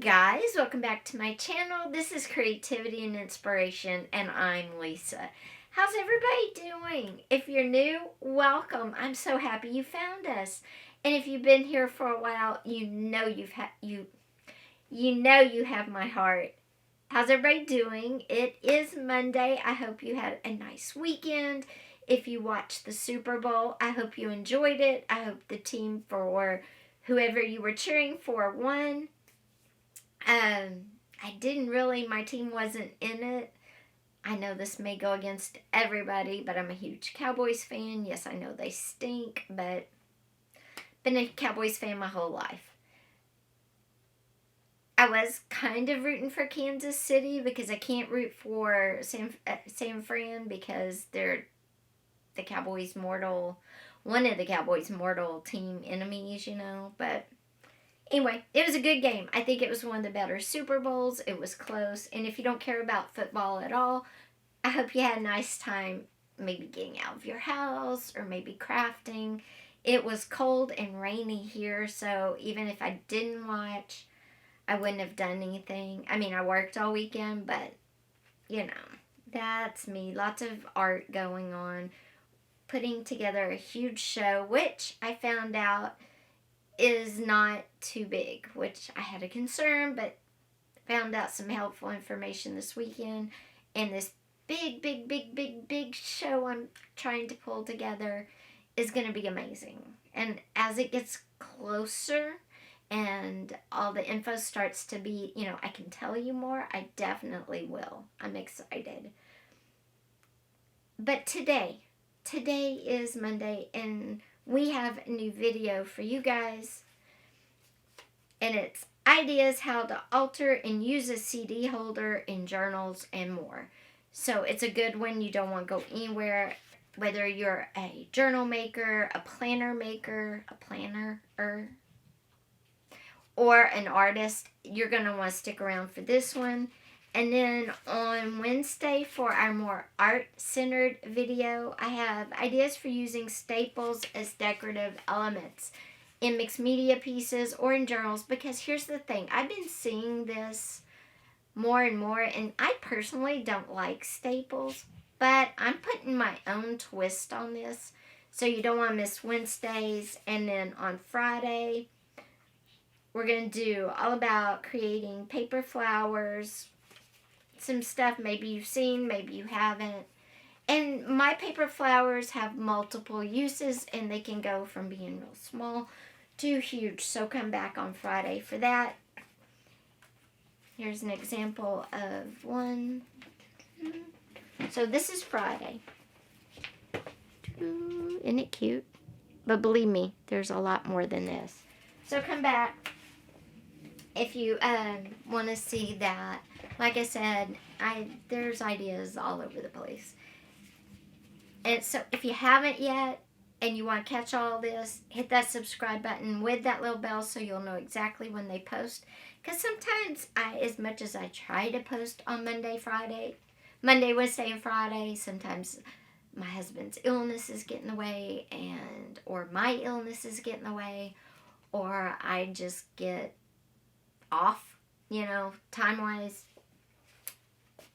Guys, welcome back to my channel. This is Creativity and Inspiration, and I'm Lisa. How's everybody doing? If you're new, welcome. I'm so happy you found us. And if you've been here for a while, you know you have my heart. How's everybody doing? It is Monday. I hope you had a nice weekend. If you watched the Super Bowl, I hope you enjoyed it. I hope the team for whoever you were cheering for won. My team wasn't in it. I know this may go against everybody, but I'm a huge Cowboys fan. Yes, I know they stink, but been a Cowboys fan my whole life. I was kind of rooting for Kansas City because I can't root for San Fran because they're the Cowboys' one of the Cowboys' mortal team enemies, but anyway, it was a good game. I think it was one of the better Super Bowls. It was close. And if you don't care about football at all, I hope you had a nice time maybe getting out of your house or maybe crafting. It was cold and rainy here, so even if I didn't watch, I wouldn't have done anything. I mean, I worked all weekend, but, that's me. Lots of art going on. Putting together a huge show, which I found out is not too big, which I had a concern, but found out some helpful information this weekend. And this big show I'm trying to pull together is going to be amazing. And as it gets closer and all the info starts to be, I can tell you more, I definitely will. I'm excited. But today is Monday, and we have a new video for you guys, and it's ideas how to alter and use a CD holder in journals and more. So it's a good one. You don't want to go anywhere, whether you're a journal maker, a planner maker, or an artist. You're going to want to stick around for this one. And then on Wednesday for our more art-centered video, I have ideas for using staples as decorative elements in mixed media pieces or in journals. Because here's the thing, I've been seeing this more and more, and I personally don't like staples, but I'm putting my own twist on this. So you don't want to miss Wednesdays. And then on Friday, we're going to do all about creating paper flowers. Some stuff maybe you've seen, maybe you haven't. And my paper flowers have multiple uses, and they can go from being real small to huge. So come back on Friday for that. Here's an example of one. So this is Friday. Isn't it cute? But believe me, there's a lot more than this. So come back if you want to see that. Like I said, there's ideas all over the place. And so if you haven't yet and you want to catch all this, hit that subscribe button with that little bell so you'll know exactly when they post. Because sometimes, as much as I try to post on Monday, Wednesday, and Friday, sometimes my husband's illness is getting in the way, or my illness is getting in the way, or I just get off, time-wise.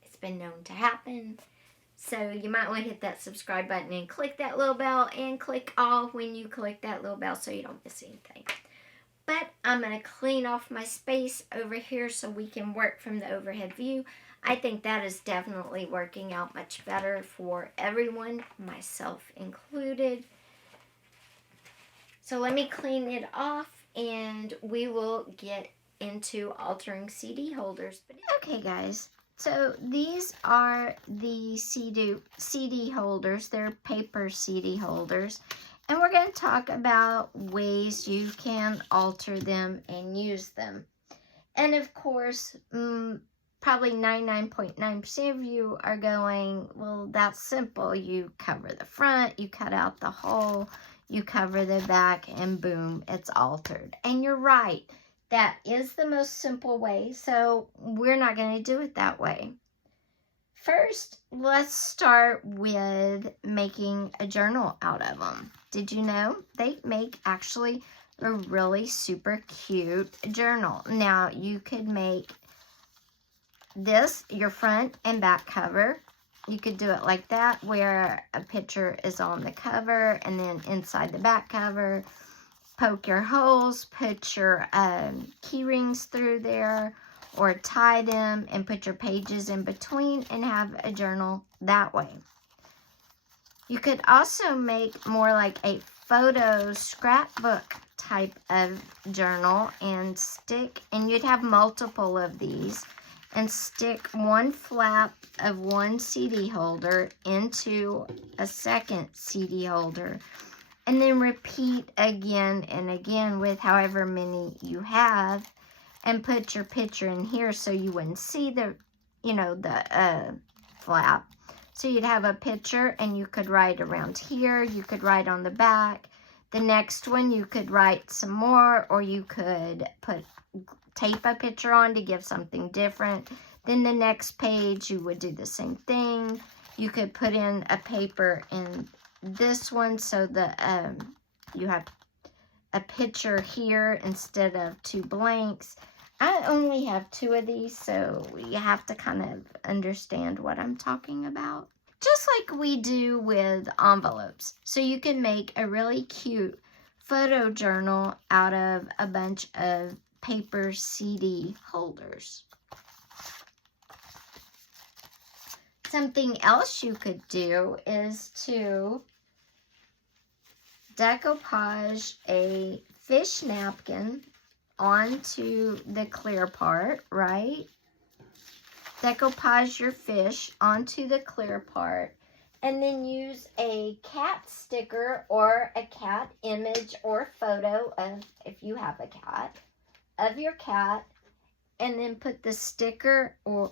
It's been known to happen. So you might want to hit that subscribe button and click that little bell, and click all when you click that little bell so you don't miss anything. But I'm going to clean off my space over here so we can work from the overhead view. I think that is definitely working out much better for everyone, myself included. So let me clean it off, and we will get into altering CD holders. Okay, guys. So these are the CD holders. They're paper CD holders. And we're going to talk about ways you can alter them and use them. And of course, probably 99.9% of you are going, well, that's simple. You cover the front, you cut out the hole, you cover the back, and boom, it's altered. And you're right. That is the most simple way, so we're not going to do it that way. First, let's start with making a journal out of them. Did you know they make actually a really super cute journal. Now, you could make this your front and back cover. You could do it like that, where a picture is on the cover, and then inside the back cover, poke your holes, put your key rings through there, or tie them and put your pages in between and have a journal that way. You could also make more like a photo scrapbook type of journal and you'd have multiple of these, and stick one flap of one CD holder into a second CD holder, and then repeat again and again with however many you have, and put your picture in here so you wouldn't see the, the flap. So you'd have a picture, and you could write around here. You could write on the back. The next one, you could write some more, or you could tape a picture on to give something different. Then the next page, you would do the same thing. You could put in a paper in this one so that you have a picture here instead of 2 blanks. I only have 2 of these, so you have to kind of understand what I'm talking about. Just like we do with envelopes. So you can make a really cute photo journal out of a bunch of paper CD holders. Something else you could do is to decoupage a fish napkin onto the clear part, right? Decoupage your fish onto the clear part, and then use a cat sticker or a cat image or photo of, if you have a cat, of your cat, and then put the sticker or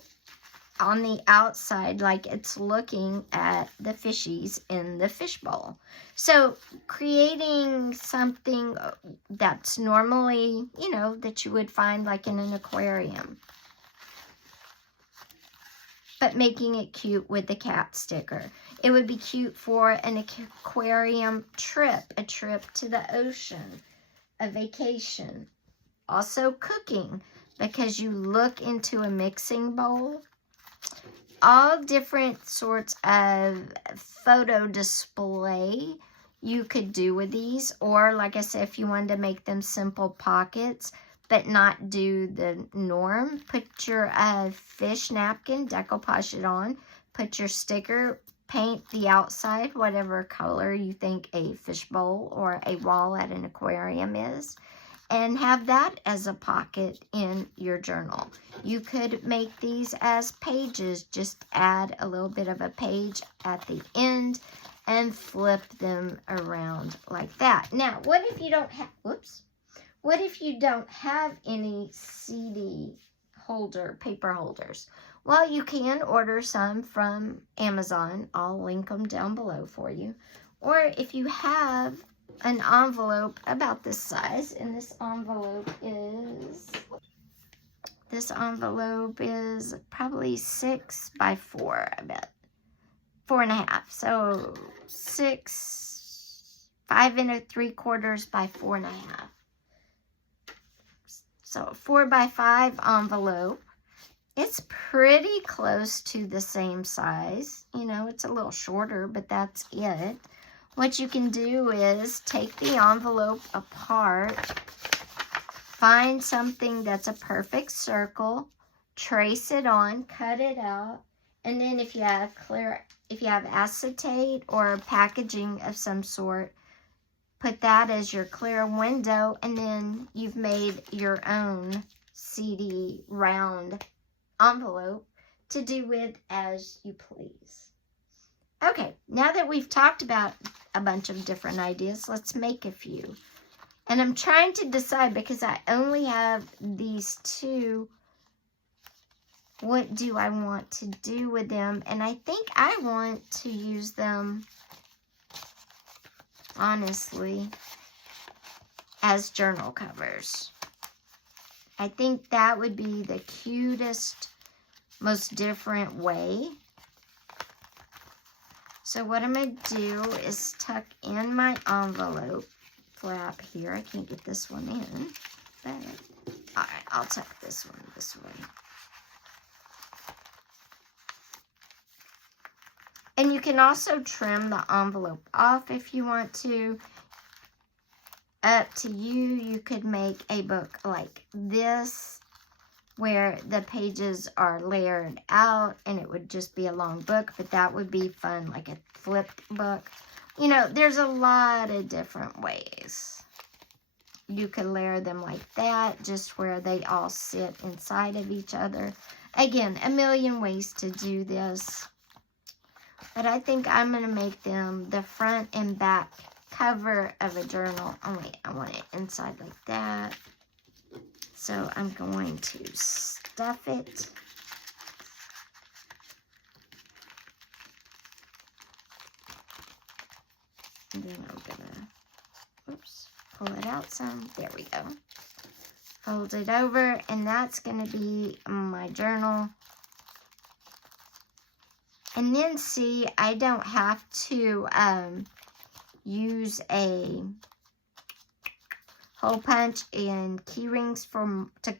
on the outside like it's looking at the fishies in the fishbowl. So creating something that's normally, that you would find like in an aquarium, but making it cute with the cat sticker. It would be cute for an aquarium trip, a trip to the ocean, a vacation. Also cooking, because you look into a mixing bowl. All different sorts of photo display you could do with these. Or like I said, if you wanted to make them simple pockets, but not do the norm, put your fish napkin, decoupage it on, put your sticker, paint the outside whatever color you think a fishbowl or a wall at an aquarium is, and have that as a pocket in your journal. You could make these as pages. Just add a little bit of a page at the end and flip them around like that. Now, what if you don't have, what if you don't have any CD holder, paper holders? Well, you can order some from Amazon. I'll link them down below for you. Or if you have an envelope about this size, and this envelope is probably 6 by 4, I bet. 4.5. So 5 3/4 by 4.5. So 4 by 5 envelope. It's pretty close to the same size. It's a little shorter, but that's it. What you can do is take the envelope apart, find something that's a perfect circle, trace it on, cut it out, and then if you have acetate or packaging of some sort, put that as your clear window, and then you've made your own CD round envelope to do with as you please. Okay, now that we've talked about a bunch of different ideas, let's make a few. And I'm trying to decide, because I only have these 2, what do I want to do with them? And I think I want to use them, honestly, as journal covers. I think that would be the cutest, most different way. So what I'm going to do is tuck in my envelope flap here. I can't get this one in, but all right, I'll tuck this one this way. And you can also trim the envelope off if you want to. Up to you. You could make a book like this, where the pages are layered out and it would just be a long book, but that would be fun, like a flipped book. You know, there's a lot of different ways. You could layer them like that, just where they all sit inside of each other. Again, a million ways to do this. But I think I'm going to make them the front and back cover of a journal. Oh wait, I want it inside like that. So I'm going to stuff it. And then I'm gonna, oops, pull it out some. There we go. Fold it over, and that's gonna be my journal. And then see, I don't have to use a hole punch and key rings to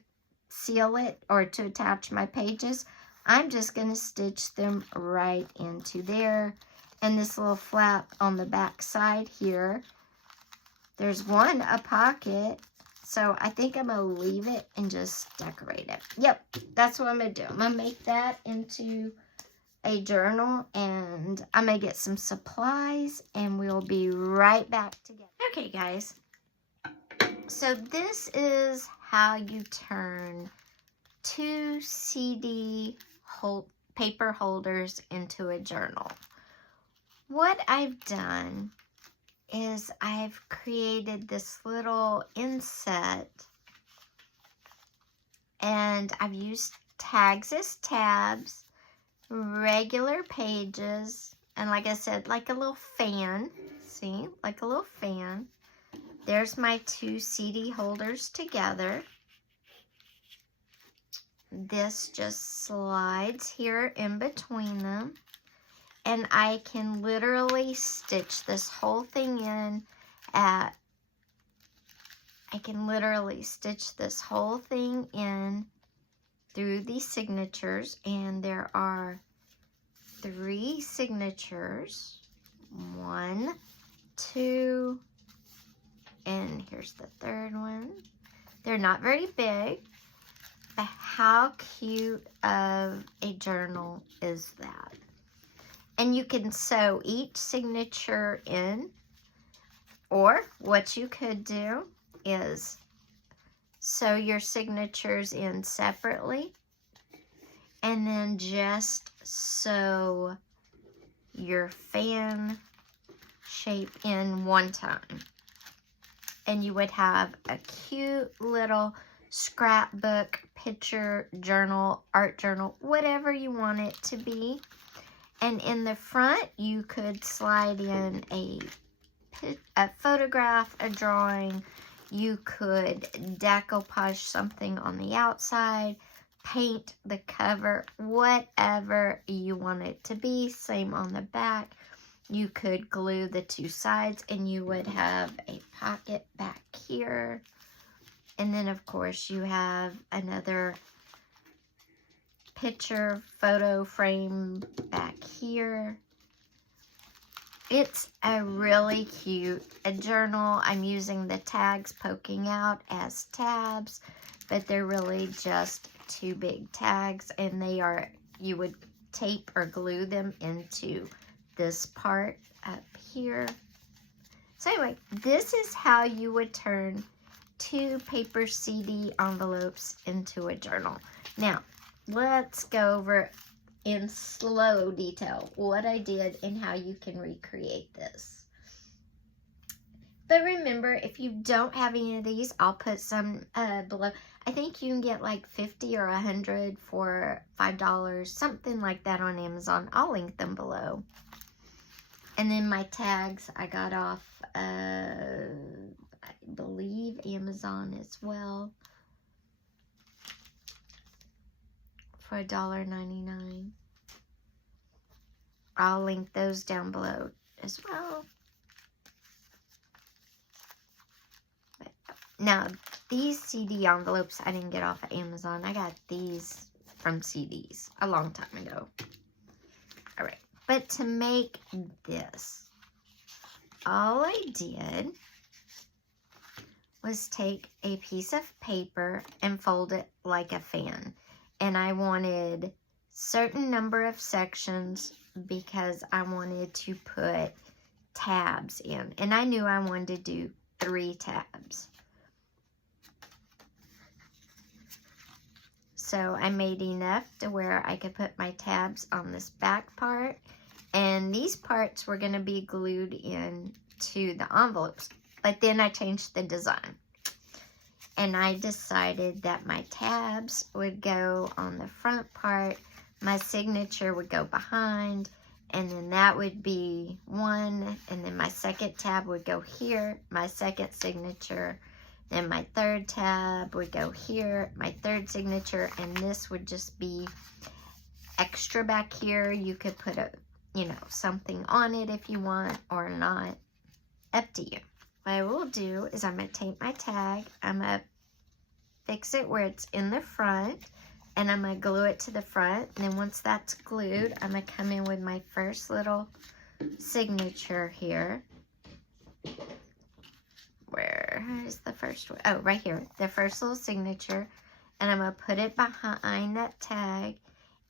seal it or to attach my pages. I'm just going to stitch them right into there. And this little flap on the back side here, there's a pocket. So I think I'm going to leave it and just decorate it. Yep, that's what I'm going to do. I'm going to make that into a journal, and I'm going to get some supplies, and we'll be right back together. Okay, guys. So this is how you turn 2 CD paper holders into a journal. What I've done is I've created this little inset, and I've used tags as tabs, regular pages, and like I said, like a little fan. See, like a little fan. There's my 2 CD holders together. This just slides here in between them. And I can literally stitch this whole thing in I can literally stitch this whole thing in through these signatures. And there are 3 signatures. 1, 2, and here's the 3rd one. They're not very big, but how cute of a journal is that? And you can sew each signature in, or what you could do is sew your signatures in separately, and then just sew your fan shape in one time. And you would have a cute little scrapbook, picture journal, art journal, whatever you want it to be. And in the front, you could slide in a photograph, a drawing. You could decoupage something on the outside, paint the cover, whatever you want it to be. Same on the back. You could glue the 2 sides, and you would have a pocket back here. And then, of course, you have another picture photo frame back here. It's a really cute journal. I'm using the tags poking out as tabs, but they're really just 2 big tags, and you would tape or glue them into this part up here. So anyway, this is how you would turn 2 paper CD envelopes into a journal. Now, let's go over in slow detail what I did and how you can recreate this. But remember, if you don't have any of these, I'll put some below. I think you can get like 50 or 100 for $5, something like that on Amazon. I'll link them below. And then my tags I got off, I believe, Amazon as well for $1.99. I'll link those down below as well. Now, these CD envelopes I didn't get off of Amazon. I got these from CDs a long time ago. All right. But to make this, all I did was take a piece of paper and fold it like a fan. And I wanted certain number of sections because I wanted to put tabs in. And I knew I wanted to do 3 tabs. So I made enough to where I could put my tabs on this back part. And these parts were going to be glued in to the envelopes. But then I changed the design. And I decided that my tabs would go on the front part. My signature would go behind. And then that would be 1. And then my second tab would go here. My second signature. Then my third tab would go here. My third signature. And this would just be extra back here. You could put a, something on it if you want or not. Up to you. What I will do is I'm going to tape my tag. I'm going to fix it where it's in the front. And I'm going to glue it to the front. And then once that's glued, I'm going to come in with my first little signature here. Where is the first one? Oh, right here. The first little signature. And I'm going to put it behind that tag.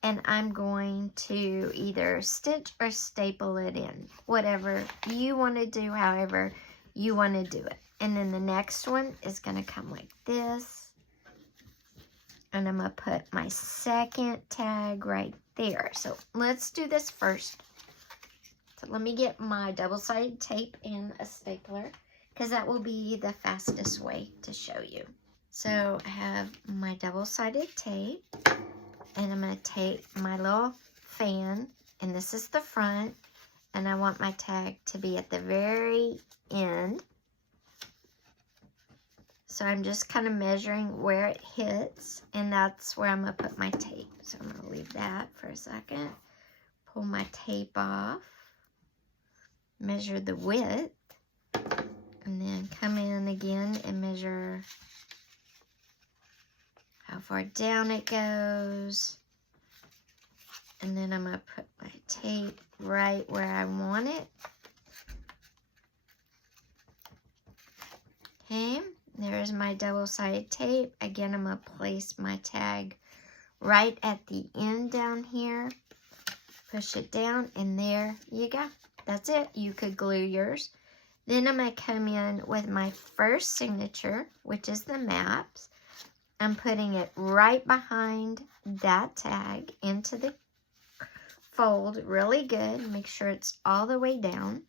And I'm going to either stitch or staple it in. Whatever you want to do, however you want to do it. And then the next one is going to come like this. And I'm going to put my second tag right there. So let's do this first. So let me get my double-sided tape and a stapler, because that will be the fastest way to show you. So I have my double-sided tape. And I'm going to take my little fan. And this is the front. And I want my tag to be at the very end. So I'm just kind of measuring where it hits, and that's where I'm going to put my tape. So I'm going to leave that for a second. Pull my tape off. Measure the width. And then come in again and measure how far down it goes. And then I'm going to put my tape right where I want it. Okay. There's my double-sided tape. Again, I'm going to place my tag right at the end down here. Push it down, and there you go. That's it. You could glue yours. Then I'm going to come in with my first signature, which is the maps. I'm putting it right behind that tag into the fold really good. Make sure it's all the way down.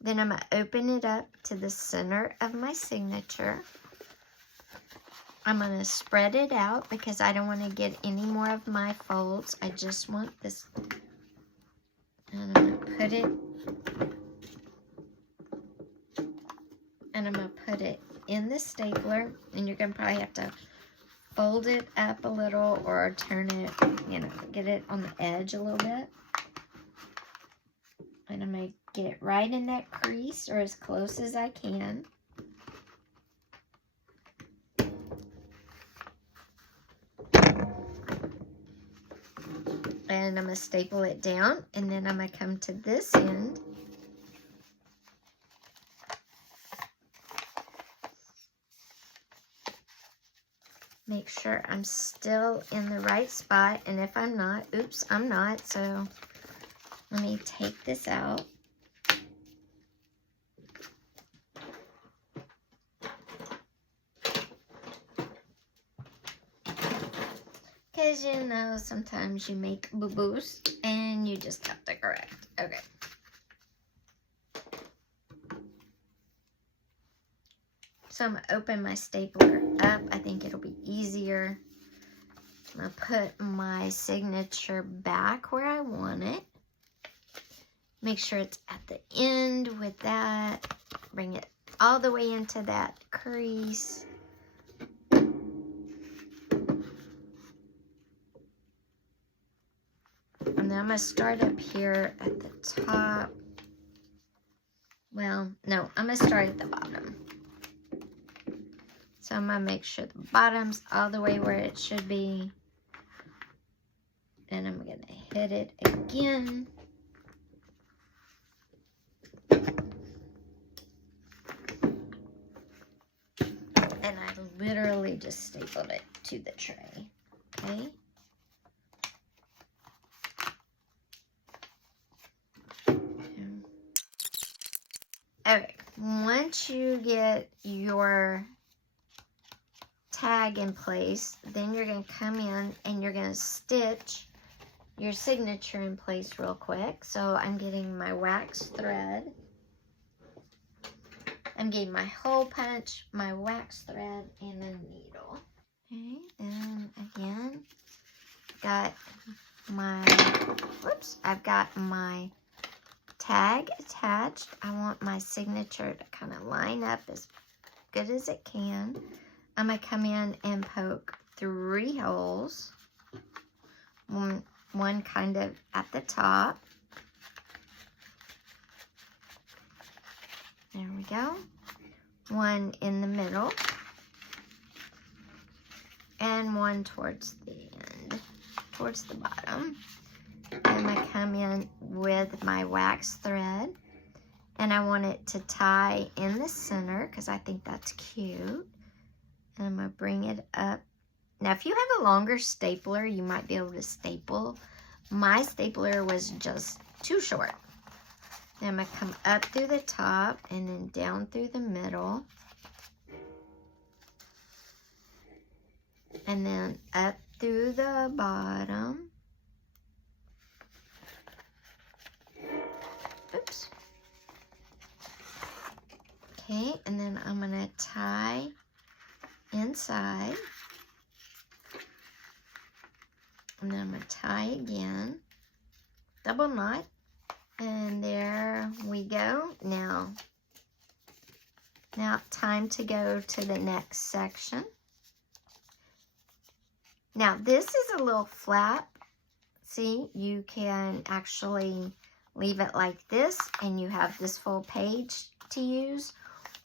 Then I'm going to open it up to the center of my signature. I'm going to spread it out because I don't want to get any more of my folds. I just want this. And I'm going to put it. And I'm going to put it in the stapler. And you're going to probably have to fold it up a little or turn it, get it on the edge a little bit. And I'm going to get it right in that crease, or as close as I can. And I'm going to staple it down, and then I'm going to come to this end. Make sure I'm still in the right spot, and if I'm not, oops, I'm not, so let me take this out. Because, sometimes you make boo-boos, and you just have to correct. Okay. So I'm going to open my stapler up. I think it'll be easier. I'm going to put my signature back where I want it. Make sure it's at the end with that. Bring it all the way into that crease. And then I'm going to start up here at the top. Well, no, I'm going to start at the bottom. So I'm going to make sure the bottom's all the way where it should be. And I'm going to hit it again. And I literally just stapled it to the tray. Okay. Okay, once you get your tag in place, then you're going to come in and you're going to stitch your signature in place real quick. So I'm getting my wax thread. I'm getting my hole punch, my wax thread, and a needle. Okay, then again, I've got my tag attached. I want my signature to kind of line up as good as it can. I'm going to come in and poke 3 holes. One kind of at the top. There we go. One in the middle. And one towards the end, towards the bottom. I'm going to come in with my wax thread. And I want it to tie in the center because I think that's cute. And I'm going to bring it up. Now, if you have a longer stapler, you might be able to staple. My stapler was just too short. Then I'm going to come up through the top and then down through the middle. And then up through the bottom. Oops. Okay, and then I'm going to tie inside. And then I'm going to tie again. Double knot. And there we go. Now time to go to the next section. Now this is a little flap. See, you can actually leave it like this and you have this full page to use.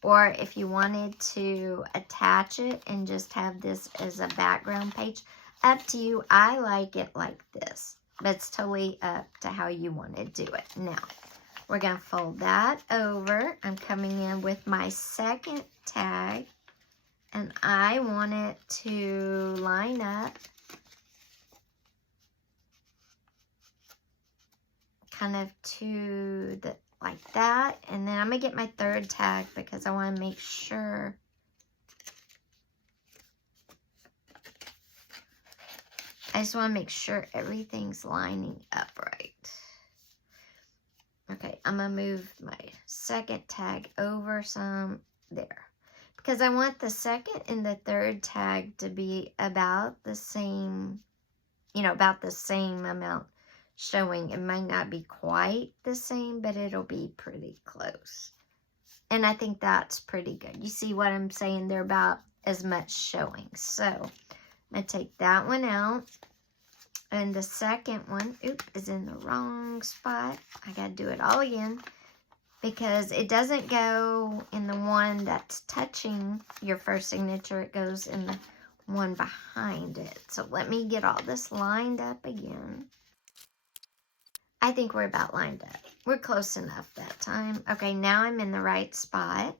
Or if you wanted to attach it and just have this as a background page, up to you. I like it like this, but it's totally up to how you want to do it. Now, we're going to fold that over. I'm coming in with my second tag, and I want it to line up kind of to the, like that. And then I'm going to get my third tag because I want to make sure I just want to make sure everything's lining up right. Okay, I'm going to move my second tag over some there. Because I want the second and the third tag to be about the same, about the same amount showing. It might not be quite the same, but it'll be pretty close. And I think that's pretty good. You see what I'm saying? They're about as much showing. So I'm going to take that one out. And the second one, is in the wrong spot. I got to do it all again. Because it doesn't go in the one that's touching your first signature. It goes in the one behind it. So let me get all this lined up again. I think we're about lined up. We're close enough that time. Okay, now I'm in the right spot.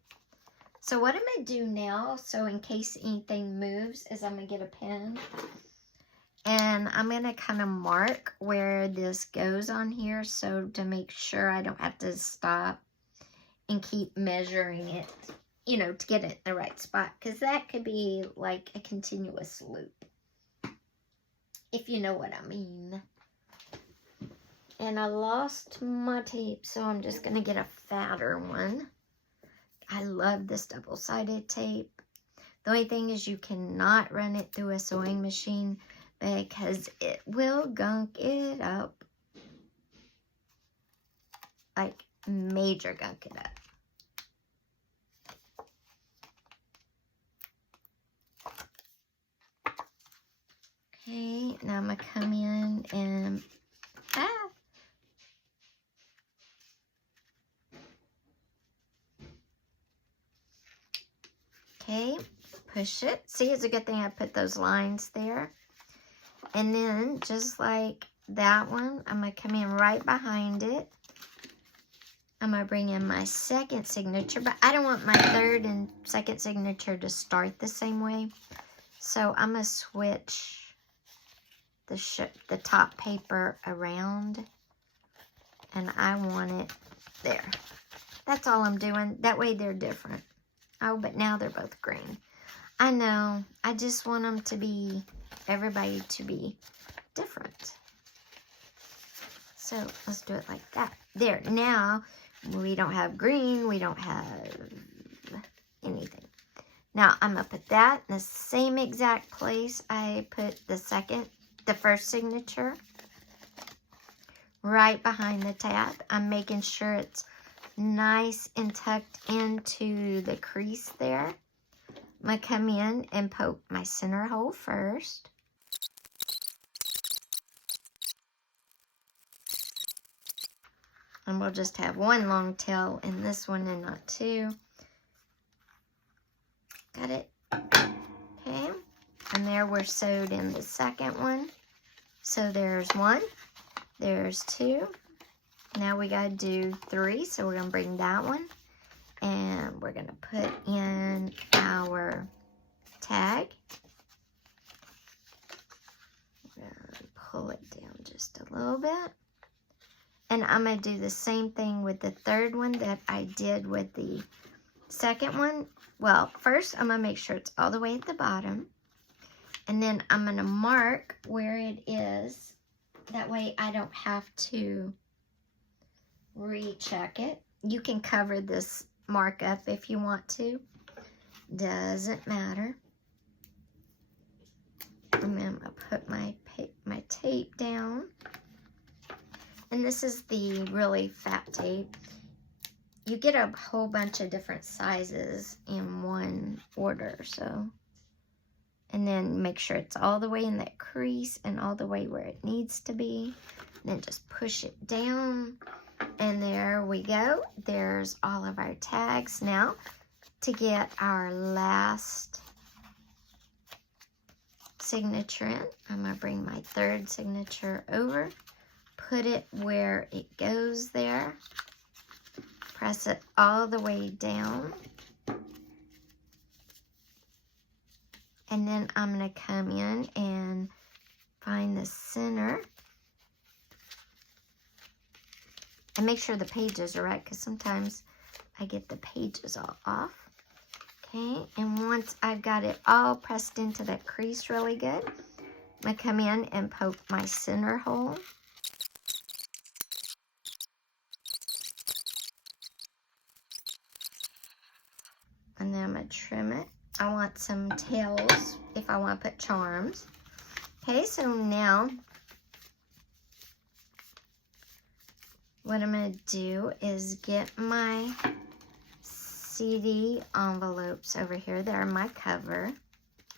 So what I'm going to do now, so in case anything moves, is I'm going to get a pen. And I'm going to kind of mark where this goes on here. So to make sure I don't have to stop and keep measuring it, to get it in the right spot. Because that could be like a continuous loop. If you know what I mean. And I lost my tape, so I'm just going to get a fatter one. I love this double-sided tape. The only thing is you cannot run it through a sewing machine because it will gunk it up. Like, major gunk it up. Okay, now I'm going to come in and... Okay, push it. See, it's a good thing I put those lines there. And then, just like that one, I'm going to come in right behind it. I'm going to bring in my second signature, but I don't want my third and second signature to start the same way. So I'm going to switch the top paper around, and I want it there. That's all I'm doing. That way they're different. Oh, but now they're both green. I know. I just want them to be, everybody to be different. So let's do it like that. There. Now we don't have green. We don't have anything. Now I'm going to put that in the same exact place I put the first signature. Right behind the tab. I'm making sure it's nice and tucked into the crease there. I'm going to come in and poke my center hole first. And we'll just have one long tail in this one and not two. Got it? Okay. And there we're sewed in the second one. So there's one. There's two. Now we got to do three. So we're going to bring that one. And we're going to put in our tag. We're going to pull it down just a little bit. And I'm going to do the same thing with the third one that I did with the second one. Well, first I'm going to make sure it's all the way at the bottom. And then I'm going to mark where it is. That way I don't have to recheck it. You can cover this mark up if you want to. Doesn't matter. And then I'm going to put my tape down. And this is the really fat tape. You get a whole bunch of different sizes in one order, so. And then make sure it's all the way in that crease and all the way where it needs to be. And then just push it down. And there we go. There's all of our tags. Now, to get our last signature in, I'm going to bring my third signature over. Put it where it goes there. Press it all the way down. And then I'm going to come in and find the center. And make sure the pages are right, because sometimes I get the pages all off. Okay, and once I've got it all pressed into that crease really good, I'm going to come in and poke my center hole. And then I'm going to trim it. I want some tails if I want to put charms. Okay, so now what I'm going to do is get my CD envelopes over here. They're my cover.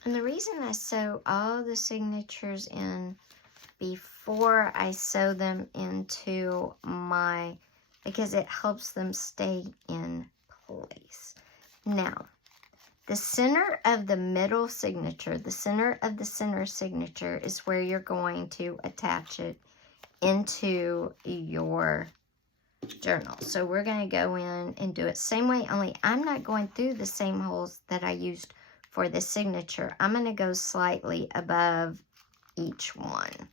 And the reason I sew all the signatures in before I sew them into because it helps them stay in place. Now, the center of the middle signature, the center of the center signature is where you're going to attach it into your journal. So we're going to go in and do it same way, only I'm not going through the same holes that I used for the signature. I'm going to go slightly above each one.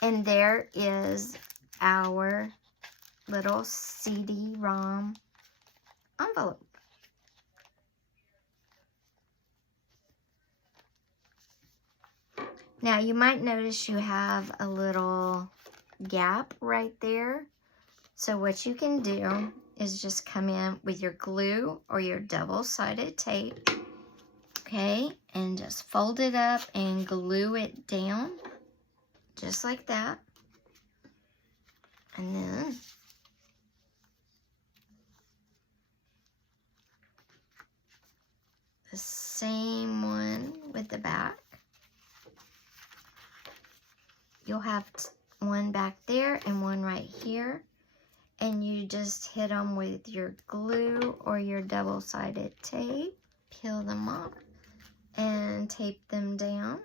And there is our little CD-ROM envelope. Now you might notice you have a little gap right there. So what you can do is just come in with your glue or your double-sided tape, okay, and just fold it up and glue it down. Just like that. And then the same one with the back. You'll have one back there, here and one right here. And you just hit them with your glue or your double-sided tape. Peel them off and tape them down.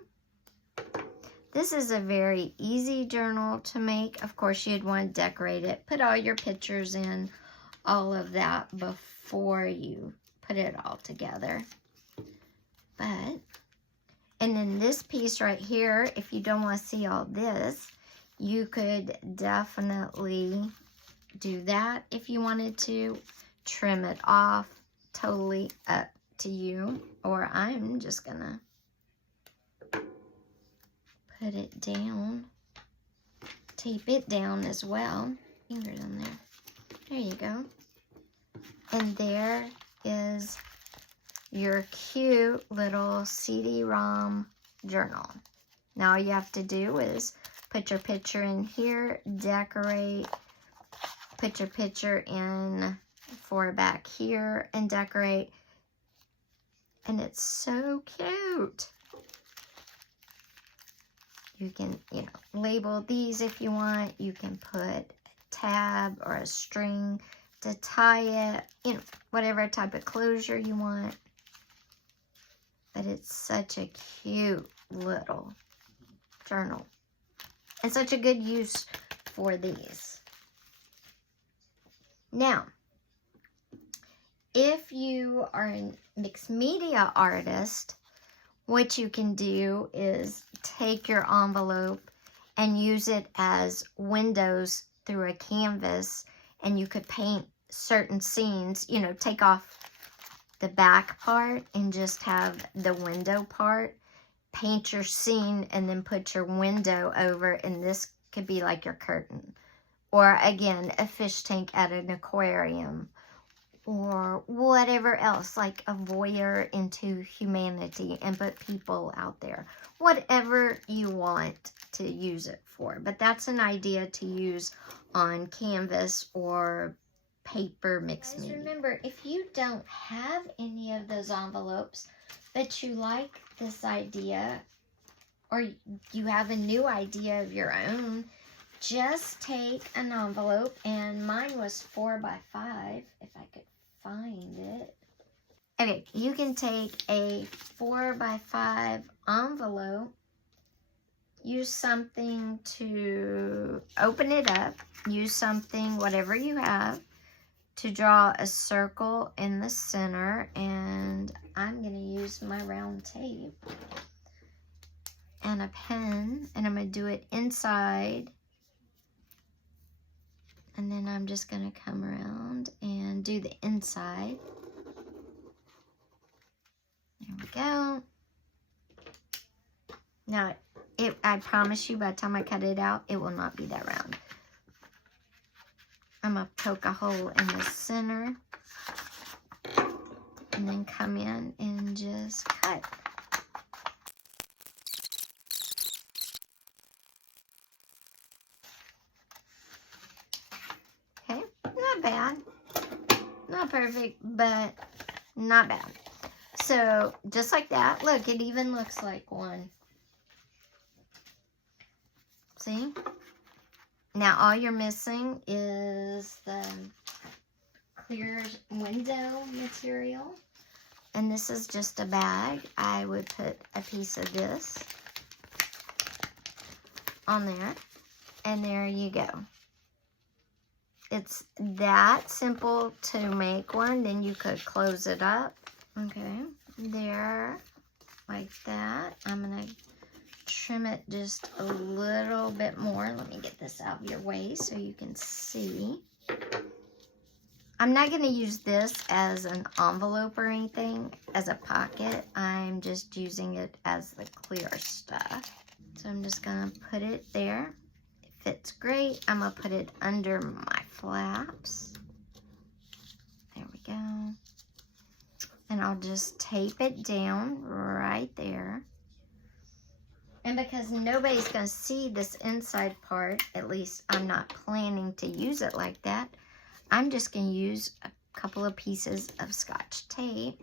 This is a very easy journal to make. Of course, you'd want to decorate it. Put all your pictures in, all of that before you put it all together. And then this piece right here, if you don't want to see all this, you could definitely do that if you wanted to. Trim it off, totally up to you. Or I'm just gonna put it down, tape it down as well. Fingers on there. There you go. And there is your cute little CD-ROM journal. Now all you have to do is put your picture in here, decorate, put your picture in for back here and decorate. And it's so cute. You can, label these if you want. You can put a tab or a string to tie it, whatever type of closure you want. But it's such a cute little journal. And such a good use for these. Now, if you are a mixed media artist, what you can do is take your envelope and use it as windows through a canvas, and you could paint certain scenes, take off the back part and just have the window part. Paint your scene and then put your window over, and this could be like your curtain. Or again, a fish tank at an aquarium. Or whatever else, like a voyeur into humanity and put people out there. Whatever you want to use it for. But that's an idea to use on canvas or paper mixed media. Remember, if you don't have any of those envelopes, but you like this idea, or you have a new idea of your own, just take an envelope, and mine was 4 by 5, if I could find it. Okay, you can take a 4 by 5 envelope, use something to open it up, use something, whatever you have, to draw a circle in the center, and I'm going to use my round tape and a pen, and I'm going to do it inside. And then I'm just going to come around and do the inside. There we go. Now, I promise you, by the time I cut it out, it will not be that round. I'm going to poke a hole in the center. And then come in and just cut. Not bad. Not perfect, but not bad. So, just like that. Look, it even looks like one. See? Now, all you're missing is the clear window material. And this is just a bag. I would put a piece of this on there. And there you go. It's that simple to make one. Then you could close it up. Okay, there, like that. I'm going to trim it just a little bit more. Let me get this out of your way so you can see. I'm not going to use this as an envelope or anything, as a pocket. I'm just using it as the clear stuff. So I'm just going to put it there. Fits great. I'm going to put it under my flaps. There we go. And I'll just tape it down right there. And because nobody's going to see this inside part, at least I'm not planning to use it like that, I'm just going to use a couple of pieces of Scotch tape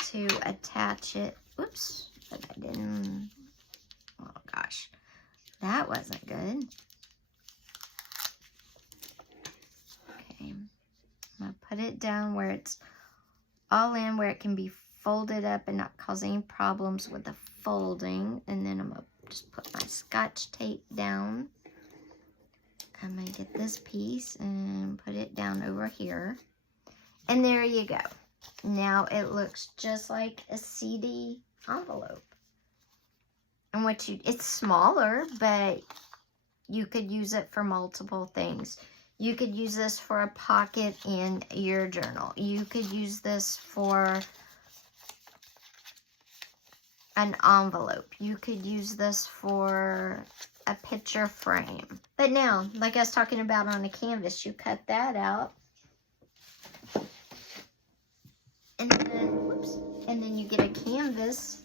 to attach it. Oops, but I didn't. Oh gosh. That wasn't good. Okay. I'm going to put it down where it's all in, where it can be folded up and not cause any problems with the folding. And then I'm going to just put my Scotch tape down. I'm going to get this piece and put it down over here. And there you go. Now it looks just like a CD envelope. And it's smaller, but you could use it for multiple things. You could use this for a pocket in your journal. You could use this for an envelope. You could use this for a picture frame. But now, like I was talking about on a canvas, you cut that out. And then you get a canvas,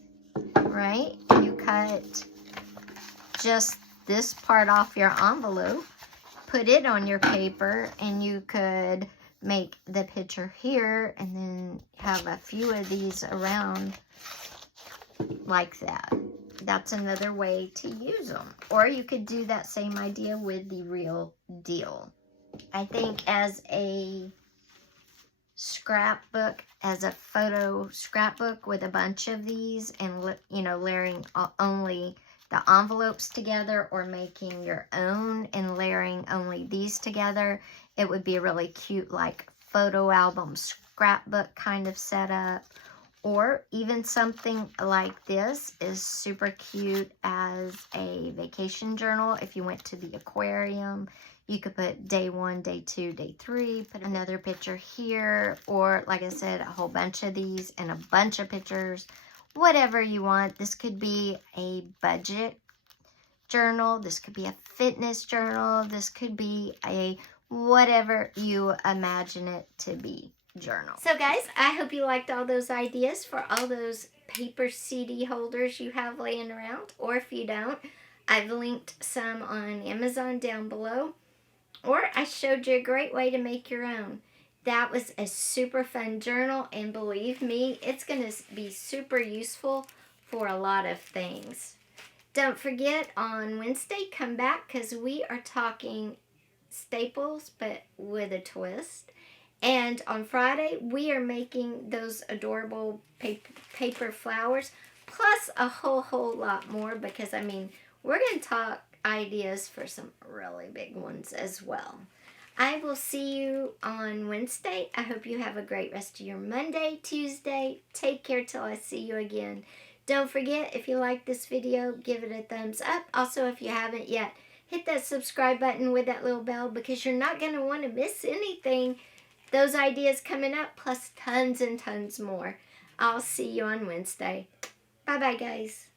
right? And you cut just this part off your envelope, put it on your paper, and you could make the picture here and then have a few of these around like that. That's another way to use them. Or you could do that same idea with the real deal. I think as a scrapbook, as a photo scrapbook with a bunch of these and, you know, layering only the envelopes together or making your own and layering only these together, it would be a really cute like photo album scrapbook kind of setup. Or even something like this is super cute as a vacation journal. If you went to the aquarium, you could put day 1, day 2, day 3, put another picture here, or like I said, a whole bunch of these and a bunch of pictures, whatever you want. This could be a budget journal. This could be a fitness journal. This could be a whatever you imagine it to be journal. So guys, I hope you liked all those ideas for all those paper CD holders you have laying around. Or if you don't, I've linked some on Amazon down below. Or I showed you a great way to make your own. That was a super fun journal, and believe me, it's going to be super useful for a lot of things. Don't forget, on Wednesday, come back because we are talking staples, but with a twist. And on Friday, we are making those adorable paper flowers, plus a whole lot more, because, I mean, we're going to talk ideas for some really big ones as well. I will see you on Wednesday. I hope you have a great rest of your Monday, Tuesday. Take care till I see you again. Don't forget, if you like this video, give it a thumbs up. Also, if you haven't yet, hit that subscribe button with that little bell, because you're not going to want to miss anything. Those ideas coming up, plus tons and tons more. I'll see you on Wednesday. Bye-bye, guys.